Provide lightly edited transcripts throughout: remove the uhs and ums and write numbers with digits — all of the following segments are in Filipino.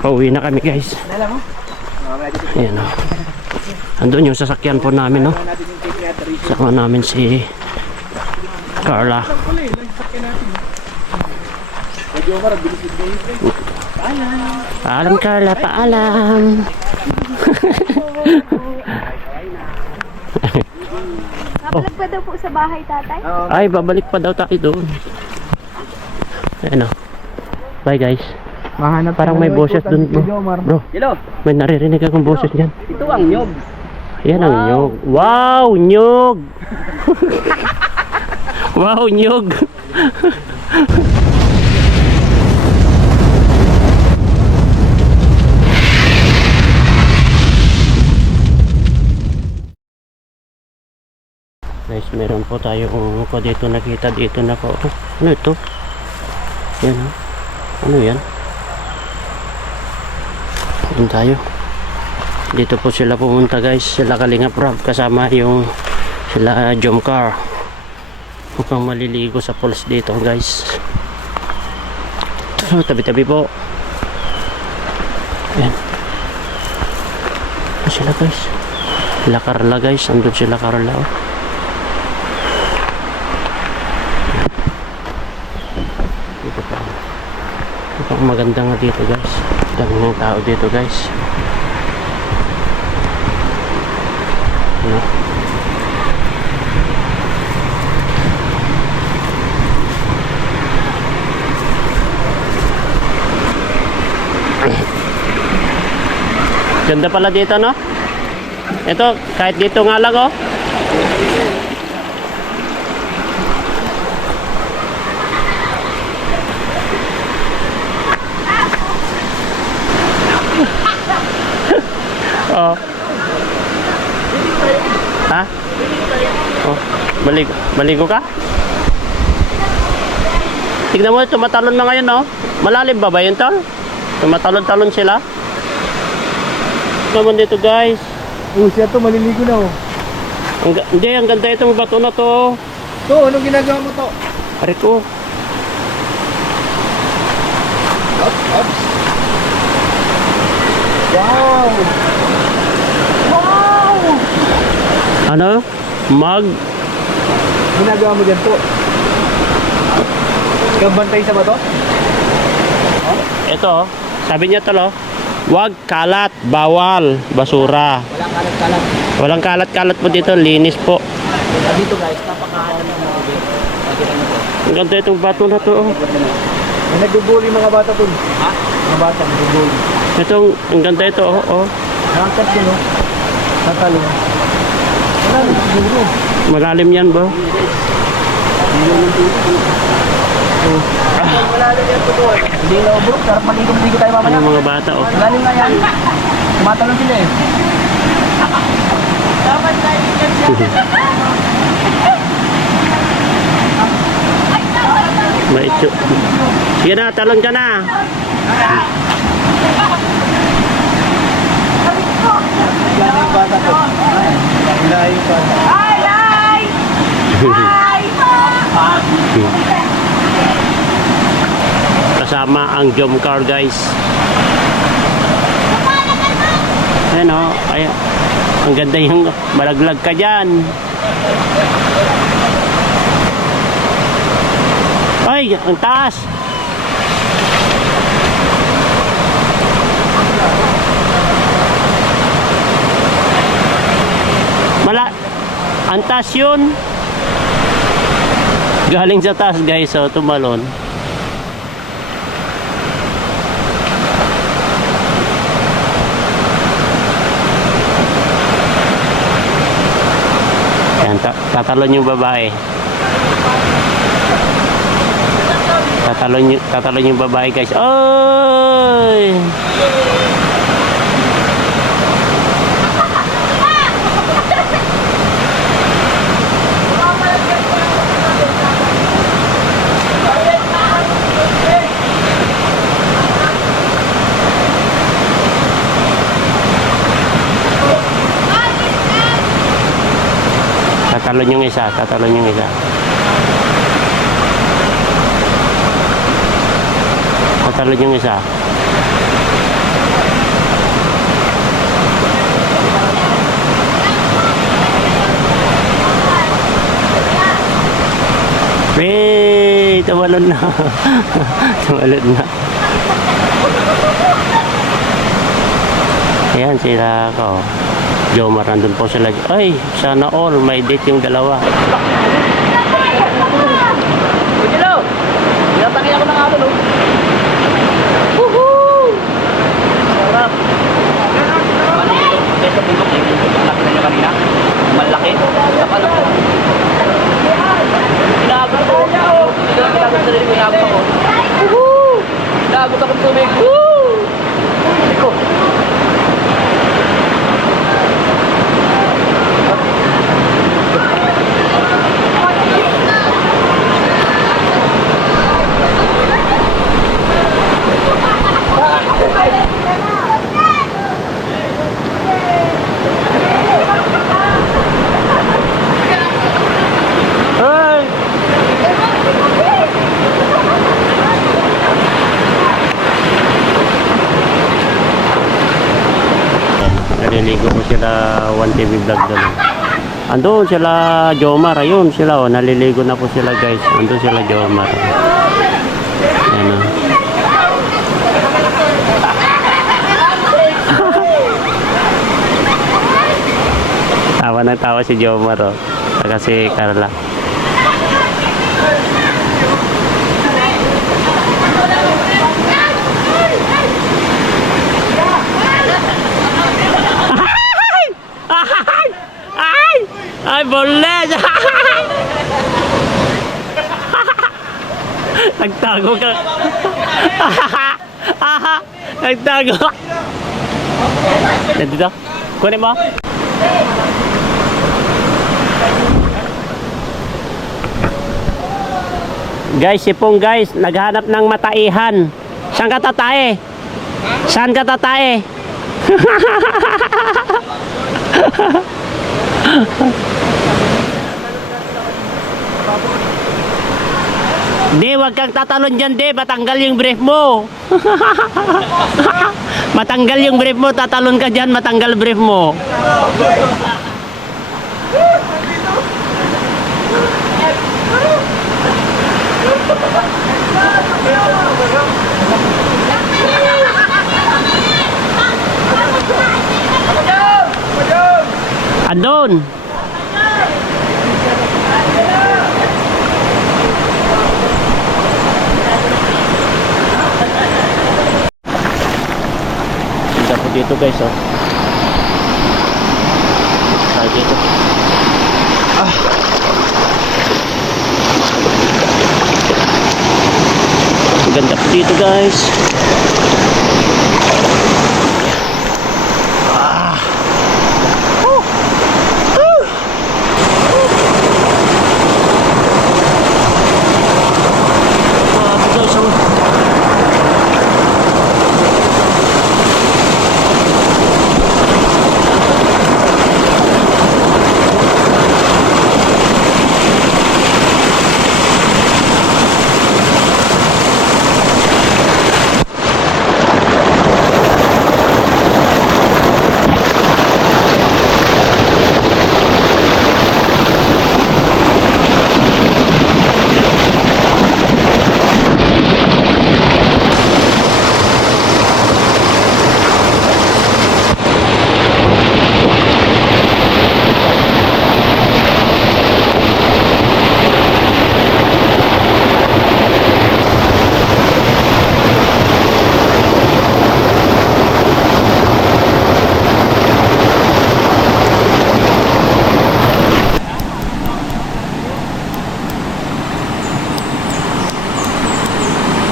Pauwi na kami guys. Ayan o. Andun yung sasakyan po namin no. Sama namin si Carla. Paalam Carla, paalam. Babalik pa daw po sa bahay, tatay? Ay, babalik pa daw tayo doon. Ayan o. Bye guys. Mahanap Parang may boses dun bro. Bro, Hello. may naririnig akong boses dyan. Ito ang nyog. Ayan ang nyog. Wow, nyog! Wow, nyog! Guys, meron po tayong ko dito nakita dito na ko. Ano ito? Yan ha? Ano yan? Doon tayo. Dito po sila pumunta guys. Sila Kalingap Rob kasama yung sila Jomcar. Mukhang maliligo sa pools dito guys. So, tabi-tabi po. Yan. Ano sila guys? Sila Carla guys. Andun sila Carla oh. Dito pa. Mukhang maganda nga dito guys. Dami ng tao dito guys. Ano? Ganda pala dito no? Ito kahit dito nga lang oh. Oh. Ha? Oh, maligo ka? Tignan mo, tumatalon na ngayon, no? Malalim ba ba yun, tol? Tumatalon-talon sila. Naman dito, guys. Siya to, maliligo na oh. Hindi, ang ganda itong bato na to. To, anong ginagawa mo to? Pare ko. Ups. Wow! Wow! Ano? Ginagawa mo dyan to? Bantay sa bato? Ito, sabi niya tol, wag kalat, bawal, basura. Walang kalat-kalat. Walang kalat-kalat po dito, linis po. Dito guys, napakahalan ng mga bit. Ang ganda itong bato na to. May nagbubuli mga bata to. Ha? Mga bata, nagbubuli. Itong, ang ganda ito, oh. Nakangkat yun, oh. Natalo. Wala, siguro. Malalim yan, bro. Malalim yan po doon. Hindi na, bro. Sarap maligo tayo mamaya. Ano mga bata, oh. Malalim nga yan. Tumatalon sila eh. Dapat tayo yan siya. Maitso. Sige na, talon ka na. Yan yung bata to. Wala yung bata. Kasama ang Jomcar guys. Ayan o. Ayan. Ang ganda yung malaglag ka dyan. Ay, ang taas. Ang taas yun. Galing sa taas guys, so tumalon. Yan, tatalon yung babae. Tatalon yung babae guys. Oy! Tatalon yung isa, tatalon yung isa. Tatalon yung isa. Hey, tumalon na. Tumalon na. Ayan sila ko. Jomar, nandun po sila. Ay, sana all. May date yung dalawa. Hello! Pinatangin ako ng amon, oh. Woohoo! Sarap! Kaya sa bundok, yung laki na nyo kanina. Malaki. Saka lang po. Inaabot ko. Inaabot sa rin ko. Inaabot ako. Woohoo! Inaabot ako ng tubig. Woo! Iko. Naliligo po sila 1TV vlog doon. Andun sila Jomar, ayun sila, oh, naliligo na po sila guys. Andun sila Jomar. Ayan, oh. Tawa ng tawa si Jomar, oh. Saka si Carla. Ay, boles! Nagtago ka. Nagtago. Dito. Kunin mo. Guys, sipong guys, naghanap ng mataihan. Saan ka tatae? Saan ka tatae? Di, wag kang tatalon dyan, di. Matanggal yung brief mo. Matanggal yung brief mo. Tatalon ka dyan, matanggal brief mo. Andun. Ganda po dito guys, oh. Dito. Ganda po dito guys.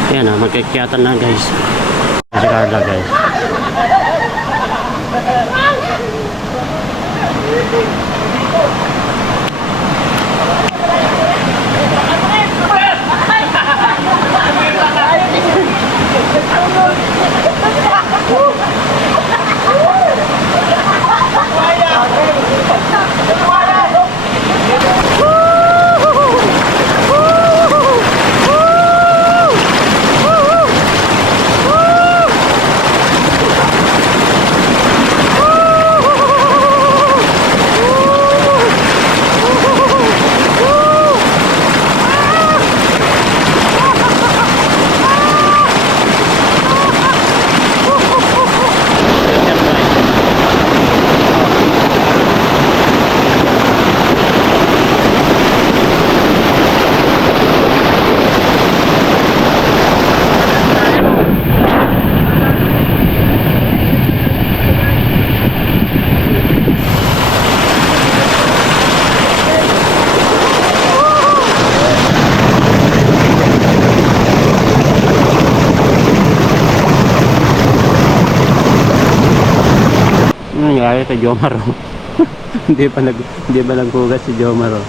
Ayan na, magkakyatan na guys. Si Carla guys. Tayo kay Jomar. Oh. hindi pa naghugas si Jomar. Oh.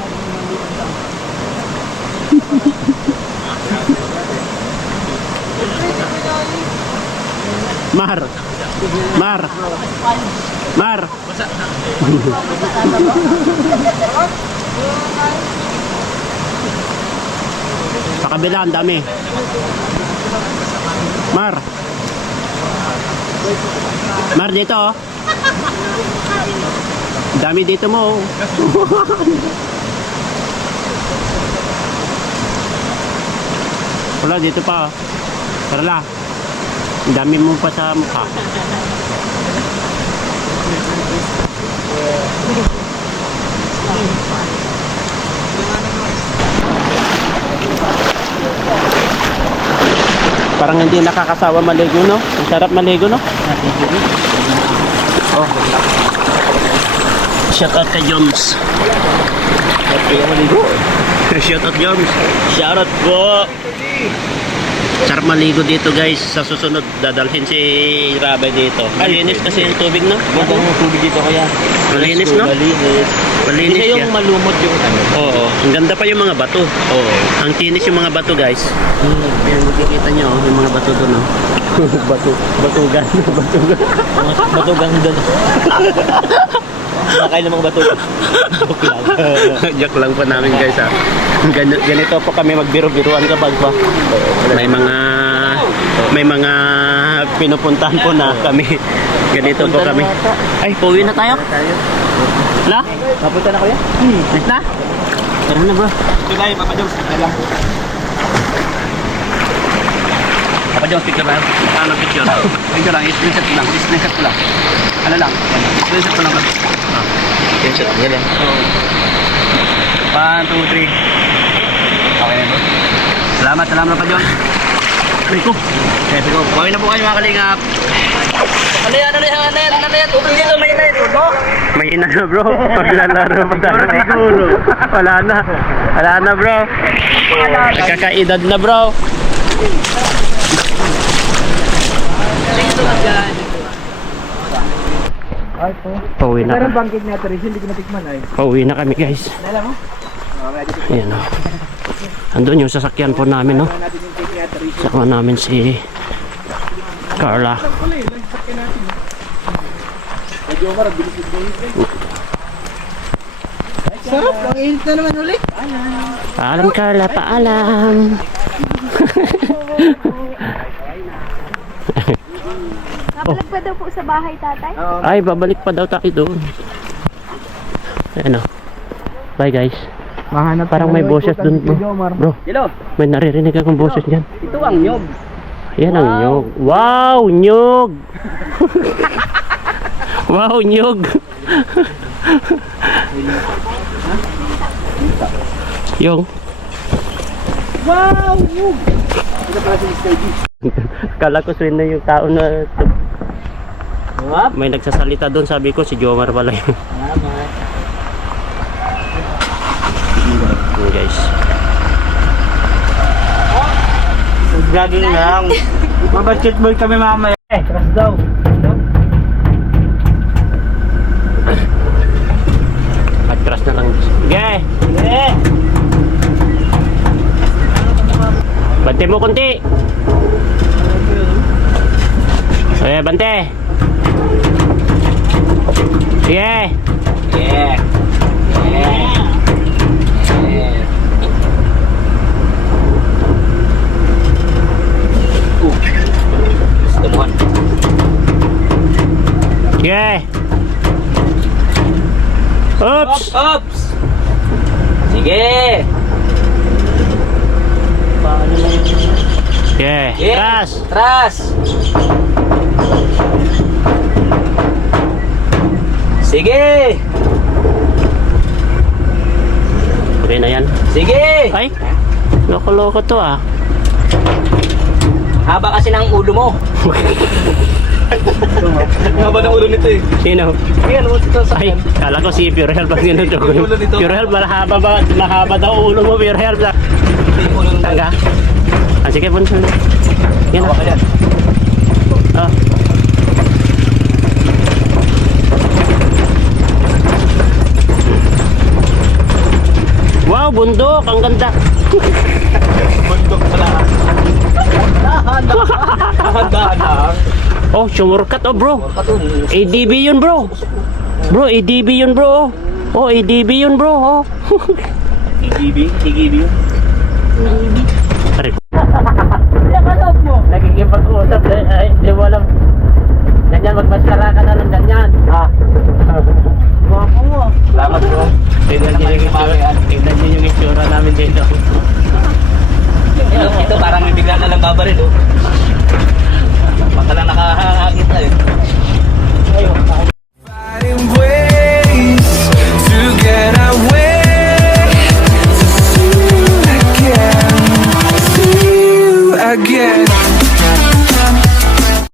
Mar. Sa kabila, ang dami. Mar dito. Oh. Dami dito mo. Oh. Wala dito pa. Oh. Tara. Ang dami mo pa sa mukha. Parang hindi nakakasawa maligo, no? Ang sarap maligo, no? Oh. Shout out kay Joms. Shout out Joms. Shout out po. Sarap maligo dito, guys. Sa susunod dadalhin si Rabay dito. Malinis kasi yung tubig, no? Magandang yung tubig dito kaya. Malinis, no? Malinis. Malinis Hindi yung yan. malumot yung ano. Oo. Ang ganda pa yung mga bato. Oo. Ang kinis yung mga bato, guys. Ayan, makikita nyo, yung mga bato doon, no? Batugan. Batugang doon. Nakain ng mga batugan. Joke lang. Joke lang po namin, guys, ha. Ganito po kami magbiro-biruan kapag pa may mga pinupuntahan po na kami. Ganito po kami. Ay, pauwi na tayo. La? Napunta na kuya? Wait na? Tara na, bro. Ito tayo, Papa Jones. Lang. Papa Jones, picture lang. Ano picture? Picture lang, screenshot ko lang. Screenshot ko lang. Ano lang? Screenshot ko lang. Screenshot, yan lang. 1, 2, 3. Okay na bro. Salamat Papa Jones. Rico. Okay na po kayo mga kalingap. Ano yan? Ubus dito, may na ito, no? May ina na, bro. Paglalaro pa tayo. Siguro. Wala na, bro. Nagkakaedad na, bro. Pauwi na. Meron bangkit na ito rin, hindi ko natikman ay. Pauwi na kami, guys. Nala mo? Ayan, o. Andun yung sasakyan po namin, no? Sama namin si Carla. Sarap, ang init na naman ulit. Paalam, Carla, paalam. Napalag pa daw po sa bahay, tatay? Ay, babalik pa daw tayo doon. Ayan, o. Bye, guys. Parang may boses doon, bro. Bro, Hello, may naririnig akong boses dyan. ito ang nyog. Ayan ang nyog. Wow, nyog! Wow, nyog! Yung. Wow, nyog! Ito pala si Mr. G. Kala ko swin na yung tao na Wap. may nagsasalita doon. Sabi ko si Jomar pala yun. Salamat. Yun, guys. Vlogging lang. Mabasketball kami mamaya. Trust daw. Patras na lang. Sige! Eh! Bante mo kunti! Eh, bante! Sige! Yeah! Yeah! Yeah! Tumuhan. Sige! Oops! Oops! Sige! Sige! Tras! Tras! Sige! Okay na yan. Sige! Ay! Loko-loko to, ah. Haba kasi ng ulo mo. Haba ng ulo nito eh. Sino? Ayan, ano ito sa Ay, kala ko si Pure Health pag sinutok ko. Ulo nito. Pure Health, mahaba daw ulo mo, Pure Health. yung ulo nito. Tangga. Ah, sige, punta na. Yan Haba ka ah. dyan. Ah. oh, bundok. Ang ganda. Bundok pala. Dahan-dahan. Oh, sumurkat oh bro. Katong. ADB yun bro. Bro, ADB yun bro. Oh, ADB yun bro. Oh. Igibing yun.